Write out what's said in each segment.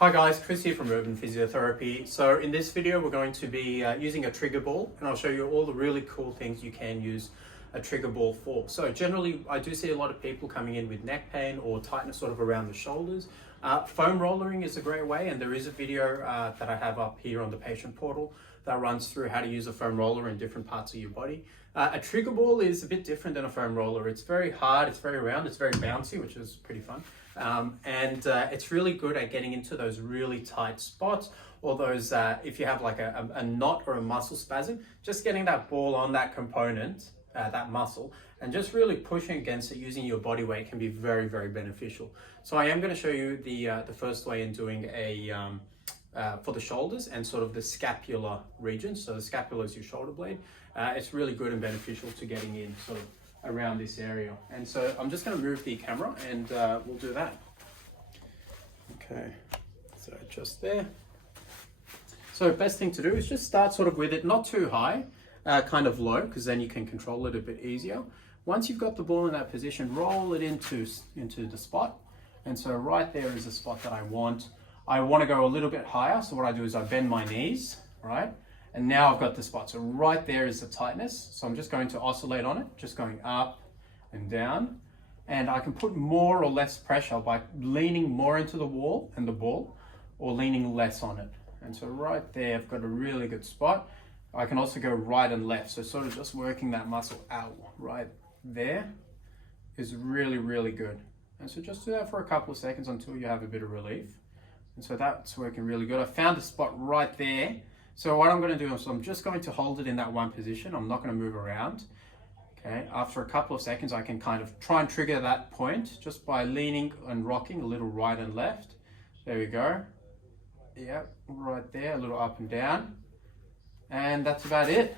Hi guys, Chris here from Urban Physiotherapy. So in this video we're going to be using a trigger ball, and I'll show you all the really cool things you can use a trigger ball for. So generally I do see a lot of people coming in with neck pain or tightness sort of around the shoulders. Foam rollering is a great way, and there is a video that I have up here on the patient portal that runs through how to use a foam roller in different parts of your body. A trigger ball is a bit different than a foam roller. It's very hard, it's very round, it's very bouncy, which is pretty fun. It's really good at getting into those really tight spots, or those, if you have like a knot or a muscle spasm, just getting that ball on that component, that muscle, and just really pushing against it using your body weight can be very, very beneficial. So I am going to show you the first way in doing for the shoulders and sort of the scapular region. So the scapula is your shoulder blade. It's really good and beneficial to getting in sort of around this area. And so I'm just going to move the camera and we'll do that. Okay, so just there. So best thing to do is just start sort of with it not too high, kind of low, because then you can control it a bit easier. Once you've got the ball in that position, roll it into the spot. And so right there is the spot that I want. I want to go a little bit higher, so what I do is I bend my knees, right? And now I've got the spot. So right there is the tightness. So I'm just going to oscillate on it, just going up and down. And I can put more or less pressure by leaning more into the wall and the ball, or leaning less on it. And so right there, I've got a really good spot. I can also go right and left. So sort of just working that muscle out right there is really, really good. And so just do that for a couple of seconds until you have a bit of relief. And so that's working really good. I found a spot right there. So what I'm going to do is I'm just going to hold it in that one position. I'm not going to move around. Okay. After a couple of seconds, I can kind of try and trigger that point just by leaning and rocking a little right and left. There we go. Yeah, right there, a little up and down. And that's about it.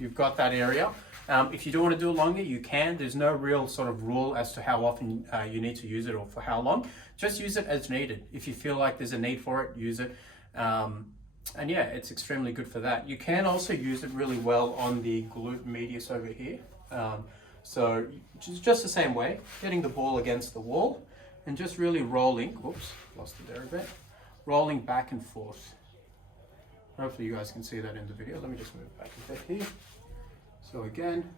You've got that area. If you do want to do it longer, you can. There's no real sort of rule as to how often you need to use it or for how long. Just use it as needed. If you feel like there's a need for it, use it. And yeah, it's extremely good for that. You can also use it really well on the glute medius over here. So just the same way, getting the ball against the wall and just really rolling. Whoops, lost it there a bit. Rolling back and forth. Hopefully you guys can see that in the video. Let me just move back a bit here. So again,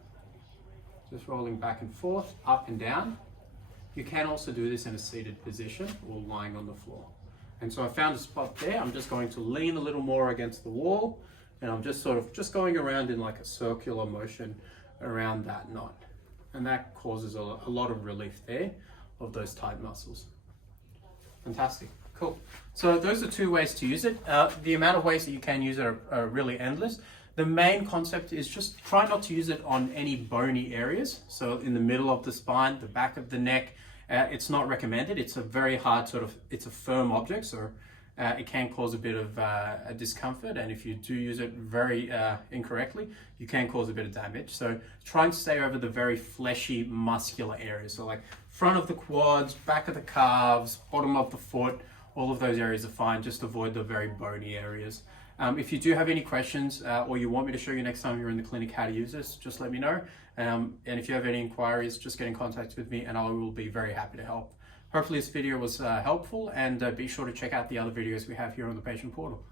just rolling back and forth, up and down. You can also do this in a seated position or lying on the floor. And so I found a spot there. I'm just going to lean a little more against the wall, and I'm just sort of going around in like a circular motion around that knot. And that causes a lot of relief there of those tight muscles. Fantastic. Cool. So those are two ways to use it. The amount of ways that you can use it are really endless. The main concept is just try not to use it on any bony areas. So in the middle of the spine, the back of the neck, it's not recommended. It's a very hard it's a firm object, so it can cause a bit of a discomfort. And if you do use it very incorrectly, you can cause a bit of damage. So try and stay over the very fleshy, muscular areas. So like front of the quads, back of the calves, bottom of the foot, all of those areas are fine. Just avoid the very bony areas. If you do have any questions or you want me to show you next time you're in the clinic how to use this, just let me know. And if you have any inquiries, just get in contact with me and I will be very happy to help. Hopefully this video was helpful, and be sure to check out the other videos we have here on the patient portal.